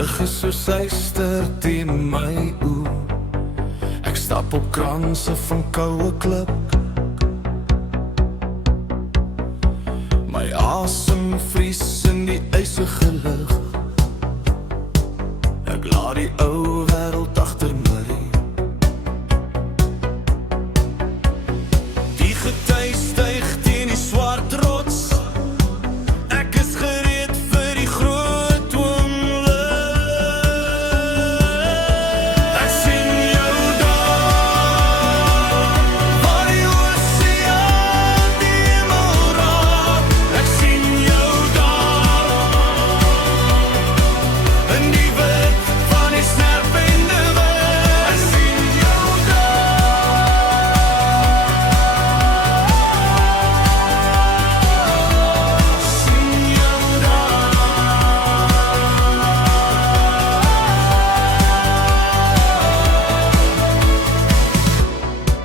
lig is so suister teen my oë. Ek stap op kranse van koue klip. My asem vries in die ysige lug. Ek laat die ou wêreld agter my. Die gety styg teen die swart rots. Ek is gereed vir die groot oomlik. Ek sien jou daar, waar die oseaan die hemel raak. Ek sien jou daar, in die wit van die snerpende wind. Ek sien jou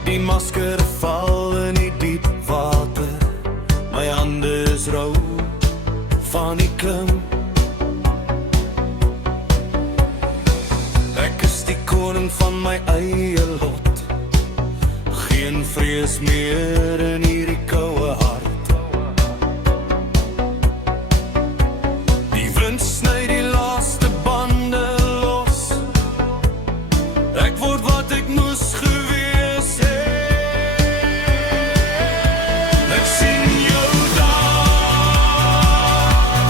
Die masker val in die diep water. My hande is rou van die klim. Ek is die koning van my eie lot. Geen vrees meer in hierdie koue hart. Die wind sny die laaste bande los. Ek word wat ek moes gewees het. Ek sien jou daar,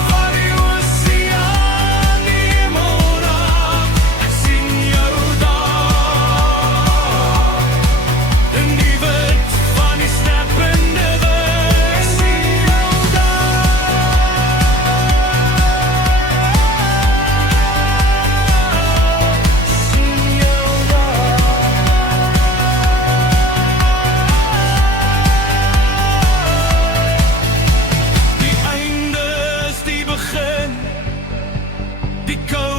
waar die oseaan die hemel raak. Ek sien jou daar, in die wit van die snerpende wind. Ek sien jou Die einde is die begin, die kou